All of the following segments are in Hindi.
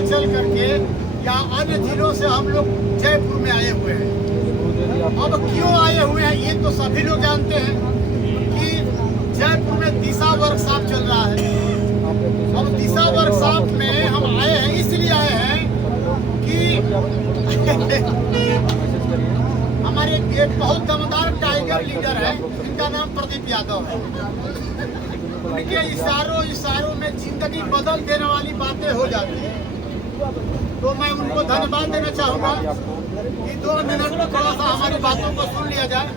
से चल करके या अन्य जिलों से हम लोग जयपुर में आए हुए हैं। अब क्यों आए हुए हैं ये तो सभी लोग जानते हैं कि जयपुर में दिशा वर्कशॉप चल रहा है। अब दिशा वर्कशॉप में हम आए हैं, इसलिए आए हैं कि हमारे एक बहुत दमदार टाइगर लीडर है जिनका नाम प्रदीप यादव है। उनके इशारों में जिंदगी बदल देने वाली बातें हो जाती हैं। तो मैं उनको धन्यवाद देना चाहूँगा कि 2 मिनट में थोड़ा सा हमारी बातों को सुन लिया जाए।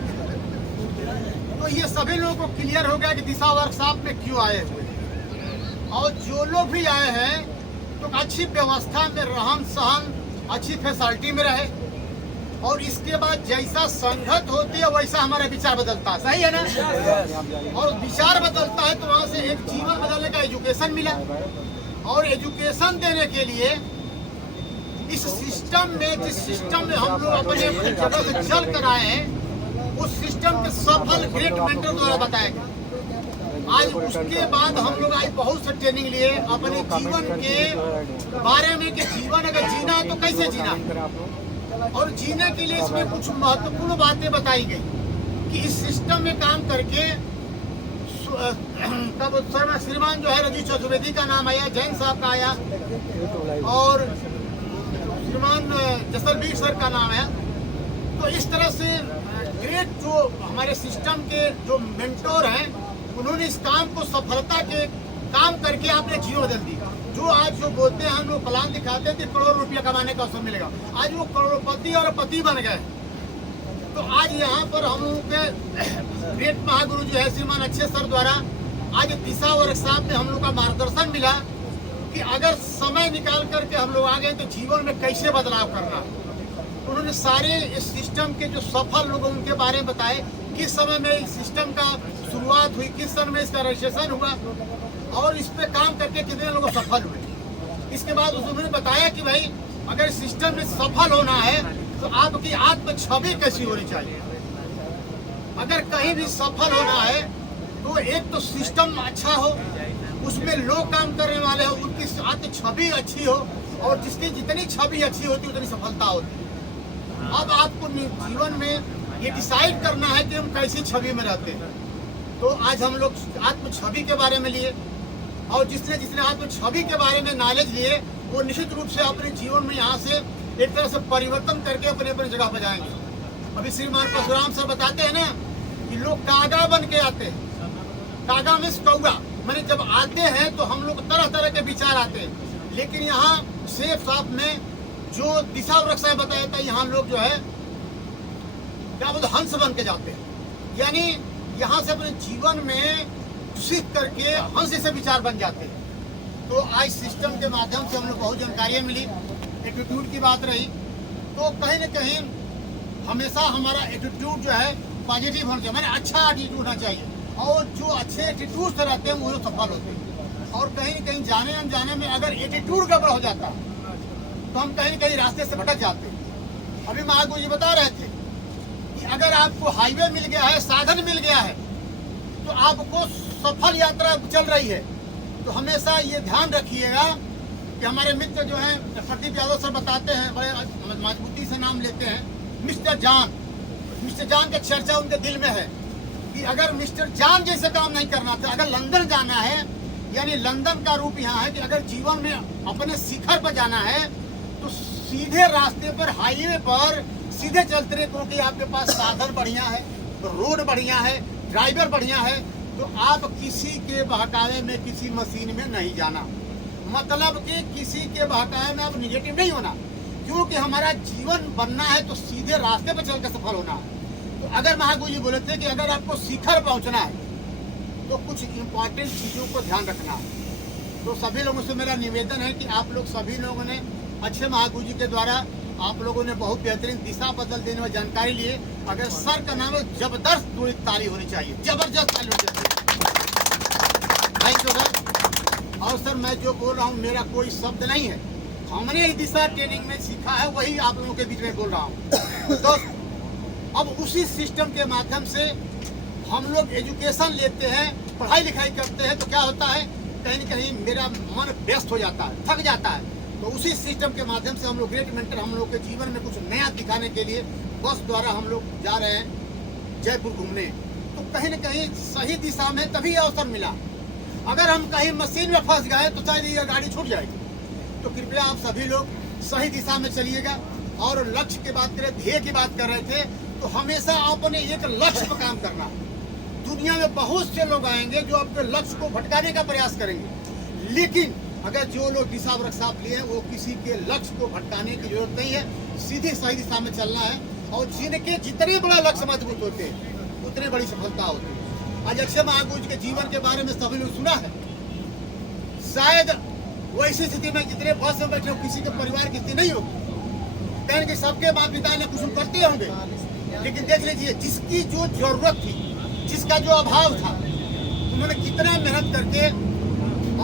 तो ये सभी लोगों को क्लियर हो गया कि दिशा वर्कशॉप में क्यों आए हुए, और जो लोग भी आए हैं तो अच्छी व्यवस्था में रहन सहन, अच्छी फैसिलिटी में रहे, और इसके बाद जैसा संगत होती है वैसा हमारा विचार बदलता है। सही है ना? और विचार बदलता है तो वहाँ से एक जीवन बदलने का एजुकेशन मिला, और एजुकेशन देने के लिए इस सिस्टम में, जिस सिस्टम में हम लोग अपने जगह से चल कर आए हैं, उस सिस्टम के सफल ग्रेट मेंटर द्वारा बताया गया। आज उसके बाद हम लोग आज बहुत से ट्रेनिंग लिए अपने जीवन के बारे में कि जीवन अगर जीना है तो कैसे जीना, और जीने के लिए इसमें कुछ महत्वपूर्ण बातें बताई गई कि इस सिस्टम में काम करके तब श्रीमान जो है रजनीश चतुर्वेदी का नाम आया, जैन साहब का आया, और श्रीमान जसलवीर सर का नाम आया। तो इस तरह से ग्रेट जो हमारे सिस्टम के जो मेंटोर हैं, उन्होंने इस काम को सफलता के काम करके आपने जीवन बदल दी। जो आज जो बोलते हैं हम लोग प्लान दिखाते थे करोड़ रुपया कमाने का अवसर मिलेगा, आज वो करोड़पति और पति बन गए। तो आज यहाँ पर हम लोग के ग्रेट महागुरु जो है श्रीमान अक्षय सर द्वारा आज दिशा वर्कशॉप में हम लोग का मार्गदर्शन मिला कि अगर समय निकाल करके हम लोग आ गए तो जीवन में कैसे बदलाव करना। उन्होंने सारे इस सिस्टम के जो सफल लोग उनके बारे में बताए, किस समय में इस सिस्टम का शुरुआत हुई, किस समय में इसका रजिस्ट्रेशन हुआ, और इस पे काम करके कितने लोग सफल हुए। इसके बाद उन्होंने बताया कि भाई अगर सिस्टम में सफल होना है तो आपकी आत्म छवि कैसी होनी चाहिए। अगर कहीं भी सफल होना है तो एक तो सिस्टम अच्छा हो, उसमें लोग काम करने वाले हो, उनकी आत्म छवि अच्छी हो, और जिसकी जितनी छवि अच्छी होती उतनी सफलता होती है। अब आपको जीवन में ये डिसाइड करना है कि हम कैसी छवि में रहते हैं। तो आज हम लोग आत्म छवि के बारे में लिए, और जिसने आत्म छवि के बारे में नॉलेज लिए वो निश्चित रूप से अपने जीवन में यहाँ से एक तरह से परिवर्तन करके अपने अपने जगह पर जाएंगे। अभी श्रीमान परशुराम सर बताते हैं ना कि लोग कागा बन के आते हैं। कागा मीन्स कौआ, मैंने जब आते हैं तो हम लोग तरह तरह के विचार आते हैं, लेकिन यहाँ सेफ साफ में जो दिशा वर्कशॉप बताया था, यहाँ लोग जो है क्या बोलते हंस बन के जाते हैं, यानी यहाँ से अपने जीवन में सीख करके हंस से विचार बन जाते हैं। तो आज सिस्टम के माध्यम से हम लोग बहुत जानकारियाँ मिली। एटीट्यूड की बात रही तो कहीं न कहीं हमेशा हमारा एटीट्यूड जो है पॉजिटिव होना चाहिए, मैंने अच्छा एटीट्यूड होना चाहिए, और जो अच्छे एटीट्यूड से रहते हैं वो सफल होते हैं। और कहीं न कहीं जाने अनजाने में अगर एटीट्यूड गड़बड़ हो जाता तो हम कहीं न कहीं रास्ते से भटक जाते हैं। अभी महागुरु जी बता रहे थे कि अगर आपको हाईवे मिल गया है, साधन मिल गया है, तो आपको सफल यात्रा चल रही है, तो हमेशा ये ध्यान रखिएगा कि हमारे मित्र जो हैं प्रदीप यादव सर बताते हैं, बड़े मजबूती से नाम लेते हैं, मिस्टर जान का चर्चा उनके दिल में है कि अगर मिस्टर जान जैसे काम नहीं करना था, अगर लंदन जाना है, यानी लंदन का रूप यहाँ है कि अगर जीवन में अपने शिखर पर जाना है तो सीधे रास्ते पर, हाईवे पर सीधे चलते रहे, क्योंकि आपके पास साधन बढ़िया है, रोड बढ़िया है, ड्राइवर बढ़िया है। तो आप किसी के बहकावे में, किसी मशीन में नहीं जाना, मतलब कि किसी के बहकावे में आप निगेटिव नहीं होना, क्योंकि हमारा जीवन बनना है तो सीधे रास्ते पर चलकर सफल होना है। तो अगर महागुरु जी बोले थे कि अगर आपको शिखर पहुंचना है तो कुछ इम्पोर्टेंट चीज़ों को ध्यान रखना है। तो सभी लोगों से मेरा निवेदन है कि आप लोग सभी लोगों ने अच्छे महागुरु जी के द्वारा आप लोगों ने बहुत बेहतरीन दिशा बदल देने में जानकारी लिए। अगर सर का नाम है, जबरदस्त दूरी ताली होनी चाहिए, जबरदस्त ताली होनी चाहिए। Thank you sir. और सर मैं जो बोल रहा हूँ मेरा कोई शब्द नहीं है, हमने इस दिशा ट्रेनिंग में सीखा है, वही आप लोगों के बीच में बोल रहा हूँ। तो अब उसी सिस्टम के माध्यम से हम लोग एजुकेशन लेते हैं, पढ़ाई लिखाई करते हैं, तो क्या होता है, कहीं न कहीं मेरा मन व्यस्त हो जाता है, थक जाता है। तो उसी सिस्टम के माध्यम से हम लोग ग्रेट मेंटर हम लोग के जीवन में कुछ नया दिखाने के लिए बस द्वारा हम लोग जा रहे हैं जयपुर घूमने। तो कहीं न कहीं सही दिशा में तभी अवसर मिला। अगर हम कहीं मशीन में फंस गए तो शायद ये गाड़ी छूट जाएगी। तो कृपया आप सभी लोग सही दिशा में चलिएगा। और लक्ष्य की बात करें, ध्येय की बात कर रहे थे, तो हमेशा अपने एक लक्ष्य पर काम करना। दुनिया में बहुत से लोग आएंगे जो अपने लक्ष्य को भटकाने का प्रयास करेंगे, लेकिन अगर जो लोग दिशा वृक्षाप लिए हैं वो किसी के लक्ष्य को भटकाने की जरूरत नहीं है, सीधे सही दिशा में चलना है। और जिनके जितने बड़ा लक्ष्य मजबूत होते हैं उतनी बड़ी सफलता होती है। आज अक्षय महागुरु जी के जीवन के बारे में सभी लोग सुना है। शायद वैसी स्थिति में जितने बस में बैठे हो किसी के परिवार की स्थिति नहीं होगी, कहें कि सबके माँ पिता ने कुछ करते होंगे, लेकिन देख लीजिए जिसकी जो जरूरत थी, जिसका जो अभाव था, उन्होंने कितना मेहनत करके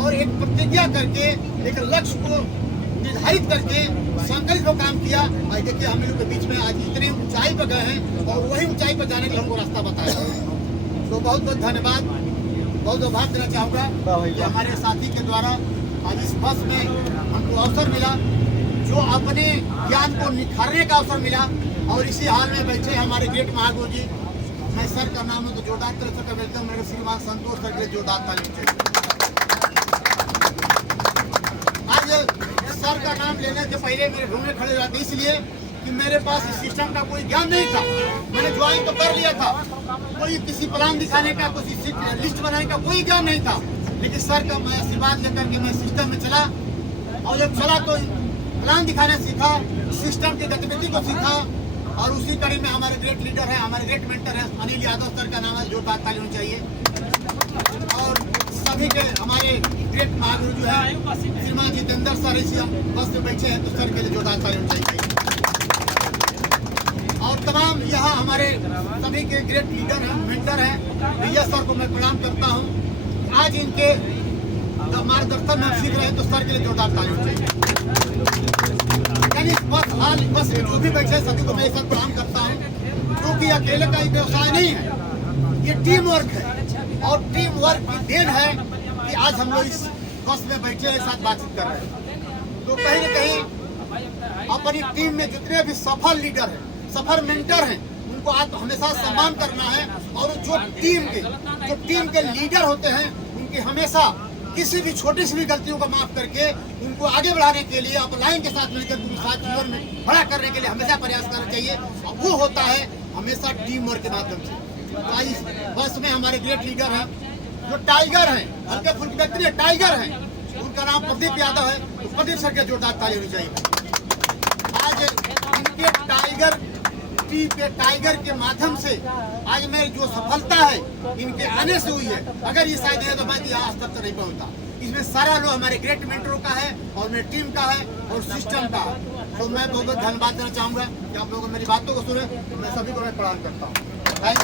और एक प्रतिज्ञा करके एक लक्ष्य को निर्धारित करके संकल्प को काम किया। आज देखिए हम लोग के बीच में आज इतनी ऊंचाई पर गए हैं और वही ऊंचाई पर जाने के लिए हमको रास्ता बताया। तो बहुत बहुत धन्यवाद, बहुत आभार देना चाहूँगा कि हमारे साथी के द्वारा आज इस बस में हमको अवसर मिला, जो अपने ज्ञान को निखारने का अवसर मिला। और इसी हाल में बैठे हमारे ग्रेट महागुरु जी, मैं सर का नाम है तो जोरदार तरह से वेलकम मेरे श्रीमान संतोष सर के जोरदार ताली चाहिए। आज सर का नाम लेने से पहले मेरे ढूंढने खड़े जाते, इसलिए कि मेरे पास इस सिस्टम का कोई ज्ञान नहीं था। मैंने ज्वाइन तो कर लिया था, कोई किसी प्लान दिखाने का, कोई लिस्ट बनाने का कोई ज्ञान नहीं था, लेकिन सर का मैं आशीर्वाद लेकर के मैं सिस्टम में चला। और जब चला तो प्लान दिखाना सीखा, सिस्टम की गतिविधि को सीखा। और उसी कड़ी में हमारे ग्रेट लीडर है, हमारे ग्रेट मेंटर है अनिल यादव सर का नाम है, जोरदार ताली होनी चाहिए। और सभी के हमारे ग्रेट महागुरु जो है श्रीमान जितेंद्र सर, इसी हम बस में बैठे हैं तो सर के लिए जोरदार ताली होनी चाहिए। और तमाम यहाँ हमारे सभी के ग्रेट लीडर हैं, मेंटर हैं, भैया सर को मैं प्रणाम करता हूँ। आज इनके मार्गदर्शन में हम सीख रहे हैं तो सर के लिए जोरदार ताली होनी चाहिए। बस जो भी बैठे सभी को मैं एक साथ प्रणाम करता हूँ, क्योंकि अकेले का एक व्यवसाय नहीं है, ये टीम वर्क है। और टीम वर्क की देन है कि आज हम लोग इस बस में बैठे एक साथ बातचीत कर रहे हैं। तो कहीं न कहीं अपनी टीम में जितने भी सफल लीडर हैं, सफल मेंटर हैं, उनको आप हमेशा सम्मान करना है। और जो टीम के लीडर होते हैं उनकी हमेशा किसी भी छोटी सी भी गलतियों को माफ करके उनको आगे बढ़ाने के लिए अपलाइन के साथ मिलकर उनको साथ जीवन में बड़ा करने के लिए हमेशा प्रयास करना चाहिए। और वो होता है हमेशा टीम वर्क के माध्यम से। इस बस में हमारे ग्रेट लीडर हैं जो टाइगर हैं, हल्के फुल्के व्यक्ति नहीं, टाइगर हैं, उनका नाम प्रदीप यादव है। तो प्रदीप सर के जोरदार ताली होनी चाहिए। आज इनके टाइगर के माध्यम से आज मेरी जो सफलता है इनके आने से हुई है। अगर ये शायद है तो मैं यहाँ स्तर तक नहीं पहुँचता। इसमें सारा लोग हमारे ग्रेट मेंटरों का है और मेरी टीम का है और सिस्टम का है। तो मैं बहुत बहुत धन्यवाद देना चाहूँगा कि आप लोगों मेरी बातों को सुने। मैं सभी को मैं प्रणाम करता हूँ।